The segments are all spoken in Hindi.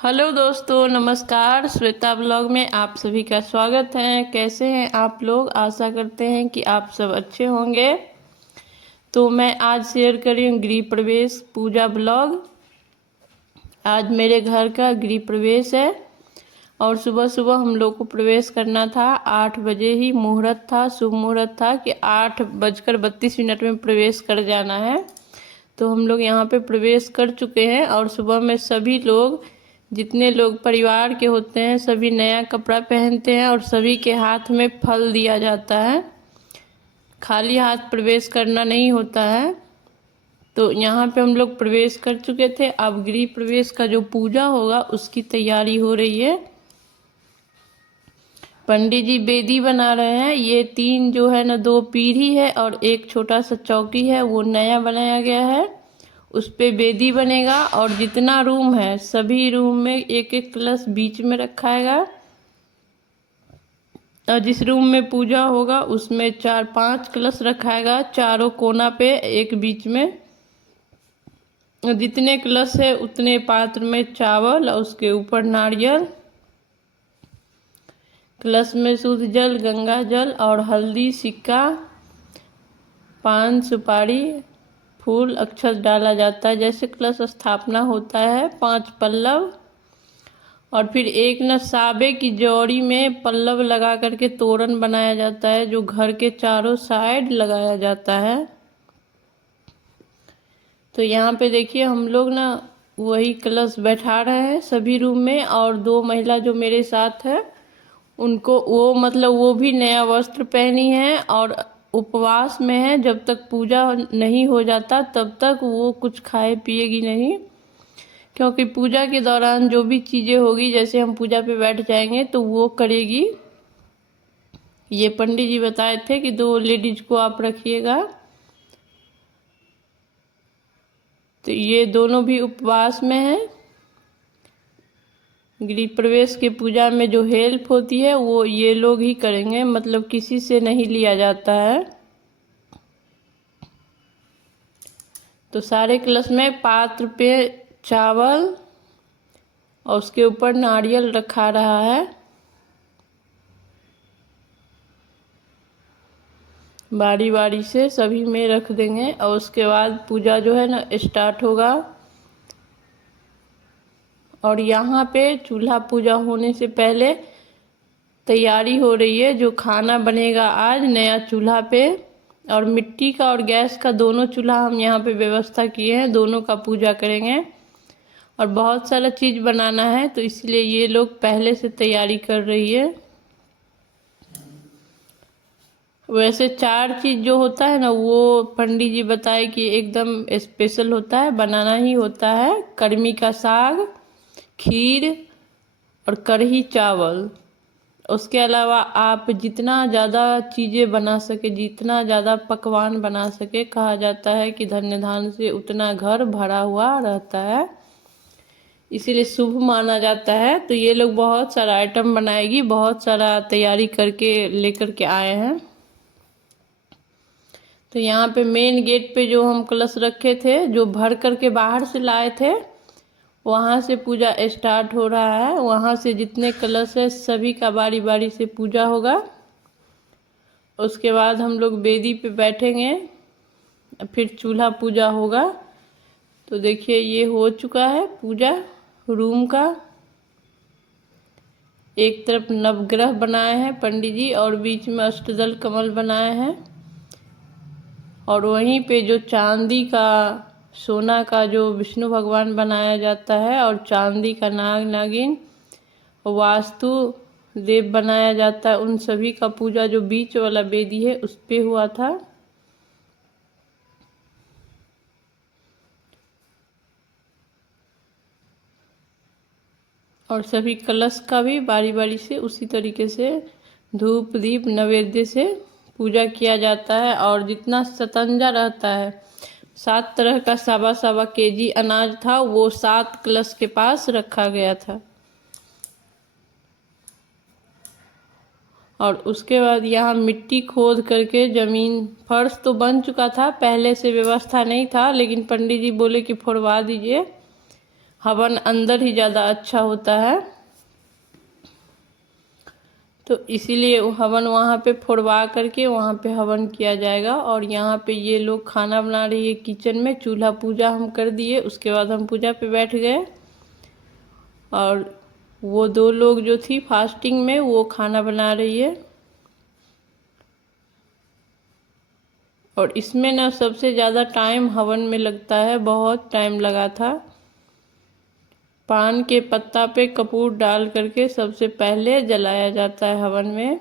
हेलो दोस्तों, नमस्कार। श्वेता ब्लॉग में आप सभी का स्वागत है। कैसे हैं आप लोग? आशा करते हैं कि आप सब अच्छे होंगे। तो मैं आज शेयर करी हूँ गृह प्रवेश पूजा ब्लॉग। आज मेरे घर का गृह प्रवेश है और सुबह सुबह हम लोग को प्रवेश करना था। 8 बजे ही मुहूर्त था, शुभ मुहूर्त था कि 8:32 में प्रवेश कर जाना है। तो हम लोग यहाँ पे प्रवेश कर चुके हैं और सुबह में सभी लोग, जितने लोग परिवार के होते हैं, सभी नया कपड़ा पहनते हैं और सभी के हाथ में फल दिया जाता है। खाली हाथ प्रवेश करना नहीं होता है। तो यहाँ पे हम लोग प्रवेश कर चुके थे। अब गृह प्रवेश का जो पूजा होगा उसकी तैयारी हो रही है। पंडित जी बेदी बना रहे हैं। ये 3 जो है ना, 2 पीढ़ी है और एक छोटा सा चौकी है, वो नया बनाया गया है। उस पे बेदी बनेगा और जितना रूम है सभी रूम में एक एक कलश बीच में रखाएगा। और जिस रूम में पूजा होगा उसमें 4-5 कलश रखाएगा, चारों कोना पे, एक बीच में। जितने कलश है उतने पात्र में चावल और उसके ऊपर नारियल। कलश में शुद्ध जल, गंगा जल और हल्दी, सिक्का, पान, सुपारी, फूल, अक्षत डाला जाता है। जैसे कलश स्थापना होता है, 5 पल्लव और फिर एक न साबे की जौड़ी में पल्लव लगा करके तोरण बनाया जाता है, जो घर के चारों साइड लगाया जाता है। तो यहाँ पे देखिए हम लोग ना वही कलश बैठा रहे हैं सभी रूम में। और 2 महिला जो मेरे साथ है उनको वो भी नया वस्त्र पहनी है और उपवास में है। जब तक पूजा नहीं हो जाता तब तक वो कुछ खाए पिएगी नहीं, क्योंकि पूजा के दौरान जो भी चीज़ें होगी, जैसे हम पूजा पे बैठ जाएंगे तो वो करेगी। ये पंडित जी बताए थे कि 2 लेडीज को आप रखिएगा। तो ये दोनों भी उपवास में है। गृह प्रवेश के पूजा में जो हेल्प होती है वो ये लोग ही करेंगे, मतलब किसी से नहीं लिया जाता है। तो सारे कलश में पात्र पे चावल और उसके ऊपर नारियल रखा रहा है। बारी बारी से सभी में रख देंगे और उसके बाद पूजा जो है ना स्टार्ट होगा। और यहाँ पे चूल्हा पूजा होने से पहले तैयारी हो रही है। जो खाना बनेगा आज नया चूल्हा पे, और मिट्टी का और गैस का दोनों चूल्हा हम यहाँ पे व्यवस्था किए हैं, दोनों का पूजा करेंगे। और बहुत सारा चीज़ बनाना है तो इसलिए ये लोग पहले से तैयारी कर रही है। वैसे 4 चीज़ जो होता है ना, वो पंडित जी बताए कि एकदम स्पेशल होता है, बनाना ही होता है। कर्मी का साग, खीर और कढ़ी चावल। उसके अलावा आप जितना ज़्यादा चीज़ें बना सके, जितना ज़्यादा पकवान बना सके, कहा जाता है कि धन्य धान्य से उतना घर भरा हुआ रहता है, इसीलिए शुभ माना जाता है। तो ये लोग बहुत सारा आइटम बनाएगी, बहुत सारा तैयारी करके लेकर के आए हैं। तो यहाँ पे मेन गेट पे जो हम कलश रखे थे, जो भर करके बाहर से लाए थे, वहाँ से पूजा स्टार्ट हो रहा है। वहाँ से जितने कलश है सभी का बारी बारी से पूजा होगा। उसके बाद हम लोग बेदी पे बैठेंगे, फिर चूल्हा पूजा होगा। तो देखिए ये हो चुका है पूजा रूम का। एक तरफ नवग्रह बनाए हैं पंडित जी और बीच में अष्टदल कमल बनाए हैं। और वहीं पे जो चांदी का, सोना का जो विष्णु भगवान बनाया जाता है और चांदी का नाग नागिन, वास्तु देव बनाया जाता है, उन सभी का पूजा जो बीच वाला बेदी है उस पे हुआ था। और सभी कलश का भी बारी बारी से उसी तरीके से धूप दीप नैवेद्य से पूजा किया जाता है। और जितना सतंजा रहता है, 7 तरह का 1.25 केजी अनाज था, वो 7 कलश के पास रखा गया था। और उसके बाद यहाँ मिट्टी खोद करके जमीन, फर्श तो बन चुका था, पहले से व्यवस्था नहीं था, लेकिन पंडित जी बोले कि फोड़वा दीजिए। हवन अंदर ही ज़्यादा अच्छा होता है। तो इसीलिए हवन वहाँ पे फोड़वा करके वहाँ पे हवन किया जाएगा। और यहाँ पे ये लोग खाना बना रही है किचन में। चूल्हा पूजा हम कर दिए, उसके बाद हम पूजा पे बैठ गए। और वो 2 लोग जो थी फास्टिंग में, वो खाना बना रही है। और इसमें ना सबसे ज़्यादा टाइम हवन में लगता है, बहुत टाइम लगा था। पान के पत्ता पे कपूर डाल करके सबसे पहले जलाया जाता है हवन में।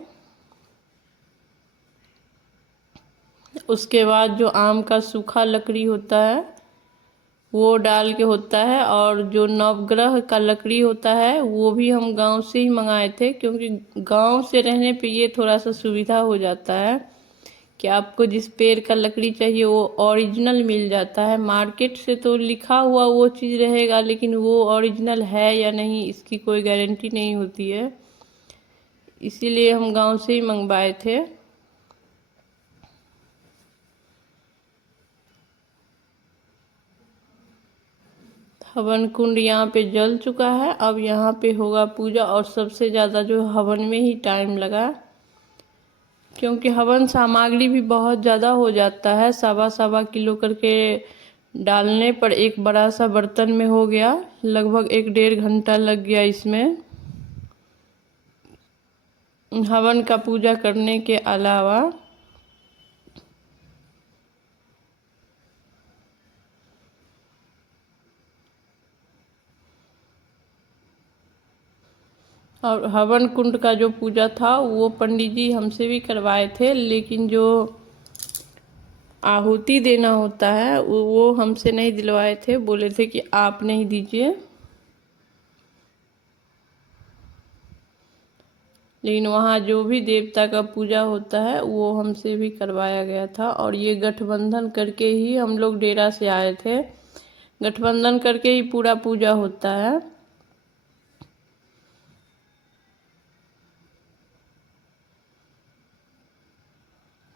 उसके बाद जो आम का सूखा लकड़ी होता है वो डाल के होता है। और जो नवग्रह का लकड़ी होता है वो भी हम गांव से ही मंगाए थे, क्योंकि गांव से रहने पे ये थोड़ा सा सुविधा हो जाता है कि आपको जिस पेड़ का लकड़ी चाहिए वो ओरिजिनल मिल जाता है। मार्केट से तो लिखा हुआ वो चीज़ रहेगा, लेकिन वो ओरिजिनल है या नहीं इसकी कोई गारंटी नहीं होती है। इसीलिए हम गांव से ही मंगवाए थे। हवन कुंड यहाँ पे जल चुका है। अब यहाँ पे होगा पूजा। और सबसे ज़्यादा जो हवन में ही टाइम लगा, क्योंकि हवन सामग्री भी बहुत ज़्यादा हो जाता है। 1.25 किलो करके डालने पर एक बड़ा सा बर्तन में हो गया। लगभग 1-1.5 घंटा लग गया इसमें हवन का पूजा करने के अलावा। और हवन कुंड का जो पूजा था वो पंडित जी हमसे भी करवाए थे, लेकिन जो आहुति देना होता है वो हमसे नहीं दिलवाए थे। बोले थे कि आप नहीं दीजिए। लेकिन वहाँ जो भी देवता का पूजा होता है वो हमसे भी करवाया गया था। और ये गठबंधन करके ही हम लोग डेरा से आए थे। गठबंधन करके ही पूरा पूजा होता है।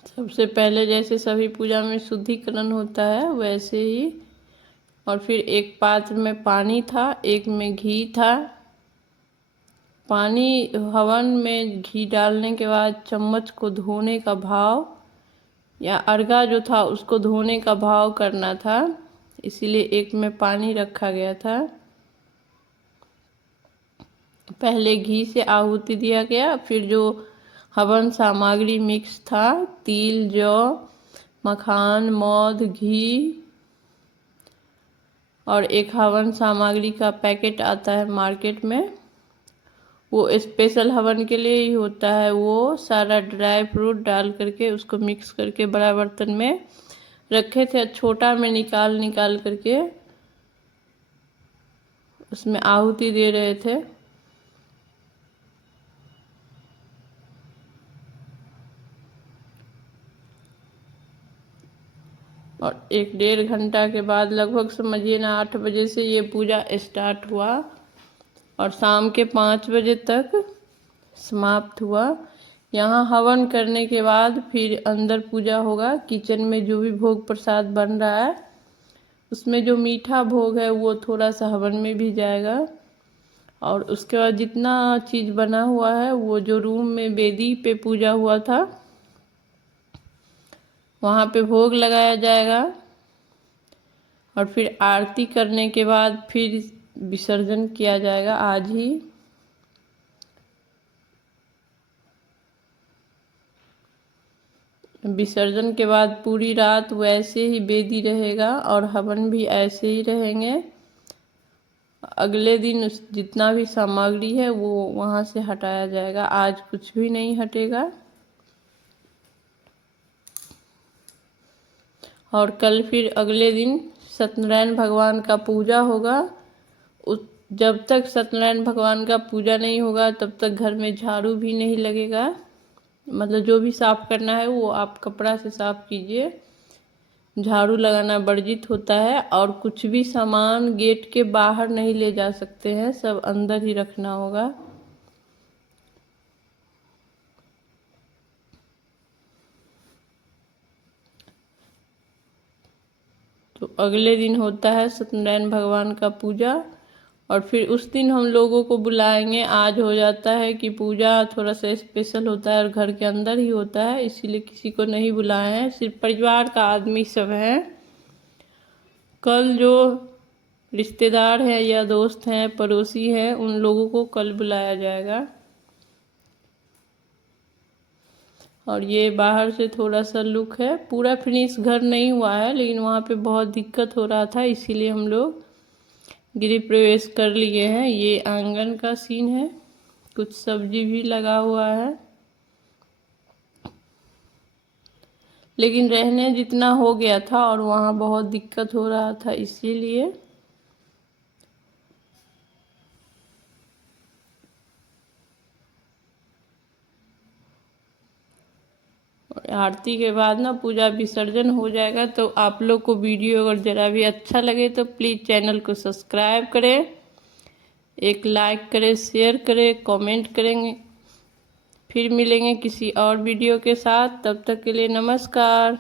सबसे पहले जैसे सभी पूजा में शुद्धिकरण होता है वैसे ही। और फिर एक पात्र में पानी था, एक में घी था। पानी हवन में घी डालने के बाद चम्मच को धोने का भाव, या अर्घा जो था उसको धोने का भाव करना था, इसीलिए एक में पानी रखा गया था। पहले घी से आहुति दिया गया, फिर जो हवन सामग्री मिक्स था, तिल, जौ, मखान, मौध, घी, और एक हवन सामग्री का पैकेट आता है मार्केट में, वो स्पेशल हवन के लिए ही होता है। वो सारा ड्राई फ्रूट डाल करके उसको मिक्स करके बड़ा बर्तन में रखे थे। छोटा में निकाल निकाल करके उसमें आहुति दे रहे थे। और 1-1.5 घंटा के बाद, लगभग समझिए ना 8 बजे से ये पूजा स्टार्ट हुआ और शाम के 5 बजे तक समाप्त हुआ। यहाँ हवन करने के बाद फिर अंदर पूजा होगा। किचन में जो भी भोग प्रसाद बन रहा है उसमें जो मीठा भोग है वो थोड़ा सा हवन में भी जाएगा। और उसके बाद जितना चीज़ बना हुआ है वो जो रूम में वेदी पे पूजा हुआ था वहाँ पे भोग लगाया जाएगा। और फिर आरती करने के बाद फिर विसर्जन किया जाएगा आज ही। विसर्जन के बाद पूरी रात वैसे ही वेदी रहेगा और हवन भी ऐसे ही रहेंगे। अगले दिन जितना भी सामग्री है वो वहाँ से हटाया जाएगा। आज कुछ भी नहीं हटेगा। और कल फिर अगले दिन सत्यनारायण भगवान का पूजा होगा। जब तक सत्यनारायण भगवान का पूजा नहीं होगा तब तक घर में झाड़ू भी नहीं लगेगा। मतलब जो भी साफ़ करना है वो आप कपड़ा से साफ़ कीजिए। झाड़ू लगाना वर्जित होता है। और कुछ भी सामान गेट के बाहर नहीं ले जा सकते हैं, सब अंदर ही रखना होगा। तो अगले दिन होता है सत्यनारायण भगवान का पूजा। और फिर उस दिन हम लोगों को बुलाएंगे। आज हो जाता है कि पूजा थोड़ा सा स्पेशल होता है और घर के अंदर ही होता है, इसीलिए किसी को नहीं बुलाए हैं, सिर्फ परिवार का आदमी सब है। कल जो रिश्तेदार हैं या दोस्त हैं, पड़ोसी हैं, उन लोगों को कल बुलाया जाएगा। और ये बाहर से थोड़ा सा लुक है, पूरा फिनिश घर नहीं हुआ है, लेकिन वहाँ पे बहुत दिक्कत हो रहा था, इसीलिए हम लोग गृह प्रवेश कर लिए हैं। ये आंगन का सीन है, कुछ सब्जी भी लगा हुआ है, लेकिन रहने जितना हो गया था और वहाँ बहुत दिक्कत हो रहा था, इसीलिए। आरती के बाद ना पूजा विसर्जन हो जाएगा। तो आप लोग को वीडियो अगर ज़रा भी अच्छा लगे तो प्लीज़ चैनल को सब्सक्राइब करें, एक लाइक करें, शेयर करें, कमेंट करेंगे। फिर मिलेंगे किसी और वीडियो के साथ, तब तक के लिए नमस्कार।